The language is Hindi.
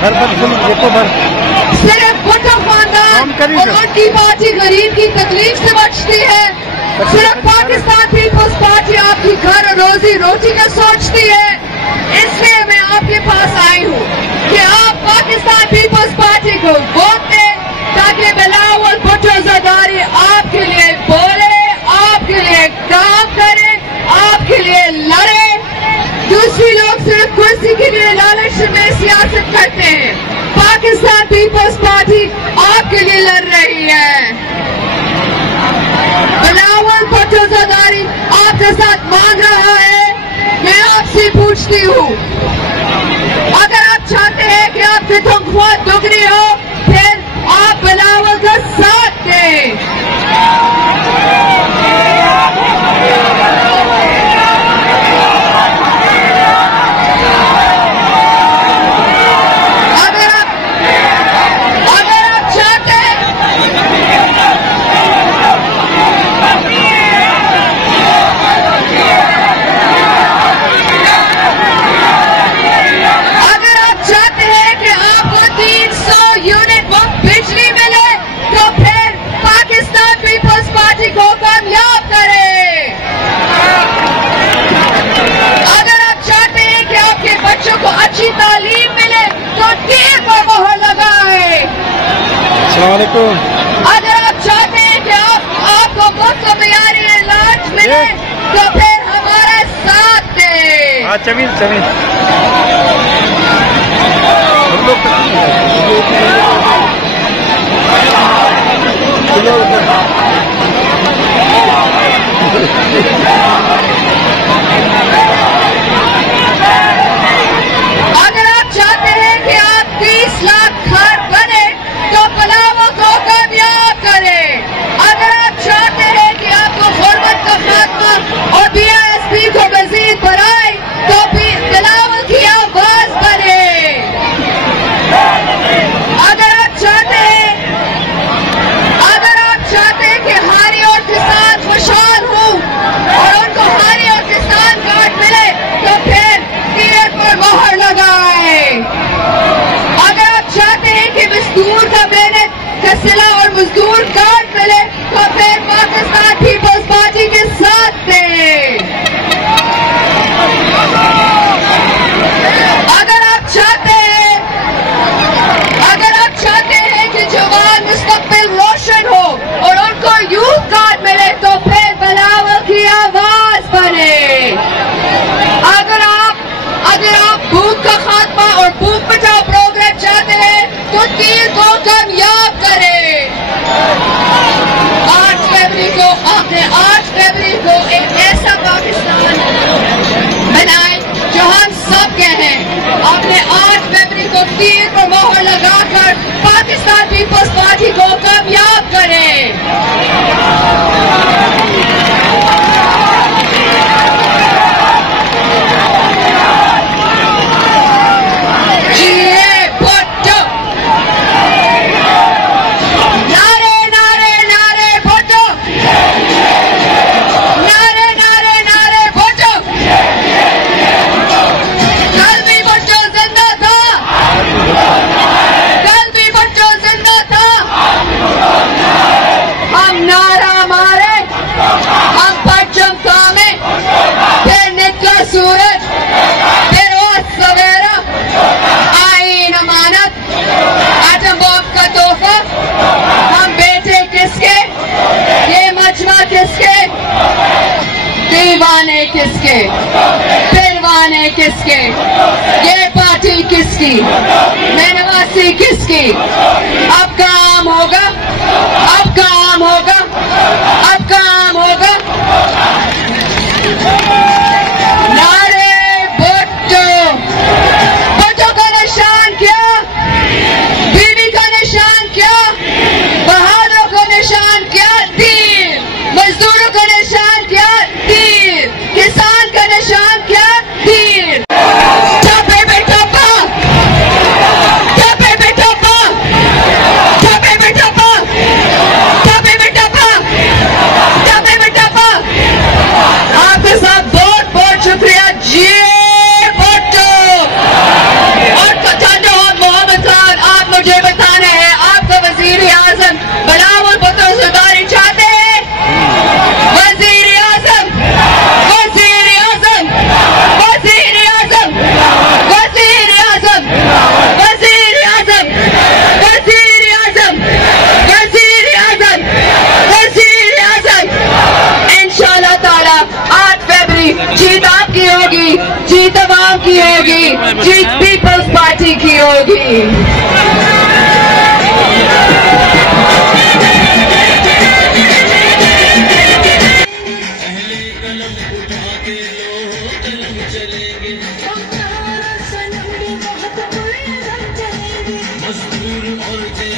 सिर्फ भुट्टो खानदान और उनकी पार्टी गरीब की तकलीफ से बचती है। सिर्फ पाकिस्तान पीपल्स पार्टी आपकी घर और रोजी रोटी का सोचती है। इसलिए मैं आपके पास आई हूँ कि आप पाकिस्तान पीपल्स पार्टी को वोट दें ताकि बिलावल भुट्टो ज़रदारी आपके लिए बोले, आपके लिए काम करे, आपके लिए लड़े। दूसरी लोग सिर्फ कुर्सी के लिए लालच में सियासत करते हैं। पाकिस्तान पीपल्स पार्टी आपके लिए लड़ रही है। बिलावल भुट्टो ज़रदारी आपके साथ मांग रहा है। मैं आपसे पूछती हूँ, अगर आप चाहते हैं कि आपकी तनख्वाह दुगनी हो, फिर आप बिलावल का साथ दें। अगर आप चाहते हैं कि आपको मुफ्त मियारी इलाज मिले तो फिर हमारा साथ दें। अगर आप चाहते हैं कि आप 30 लाख घर बने तो बिलावल को कामयाब करें। अगर आप चाहते हैं कि आपको गुर्बत का खात्मा और BISP को मजीद बढ़ाए तो बिलावल की आवाज बने। अगर आप चाहते हैं कि हारी और किसान खुशहाल हो और उनको हारी और किसान कार्ड मिले तो फिर टीएट पर मोहर लगाए। अगर आप चाहते हैं कि मजदूर का मेहनत का सिला और मजदूर कार्ड मिले तो फिर पाकिस्तान पीपल्स पार्टी के साथ दें। अगर आप चाहते हैं कि जवान मुस्तकबिल रोशन हो और उनको यूथ कार्ड मिले तो फिर बिलावल की आवाज बने। अगर आप भूख का खात्मा और भूख बचाओ प्रोग्राम चाहते हैं तो तीर को कामयाब करें। 8 फरवरी को एक ऐसा पाकिस्तान बनाए जो हम सब के हैं। आपने 8 फरवरी को तीर पर मोहर लगाकर पाकिस्तान पीपल्स पार्टी को कामयाब करें। सूरज फिर वो सवेरा आईन अमानत आटम बम का तोहफा। हम बेटे किसके, ये मजमा किसके, दीवाने किसके, फिरवाने किसके, ये पार्टी किसकी, मेनवासी किसकी। अब काम होगा, अब काम होगा, अब काम होगा। नारे भुट्टो, भुट्टो का निशान क्या, बीवी का निशान क्या, बहादुरों का निशान क्या, तीर। मजदूरों का निशान क्या, तीर। किसान का निशान क्या, तीर। टप्पे पे टप्पा, टप्पे पे टप्पा, की होगी, जीत पीपल्स पार्टी की होगी। मजदूर और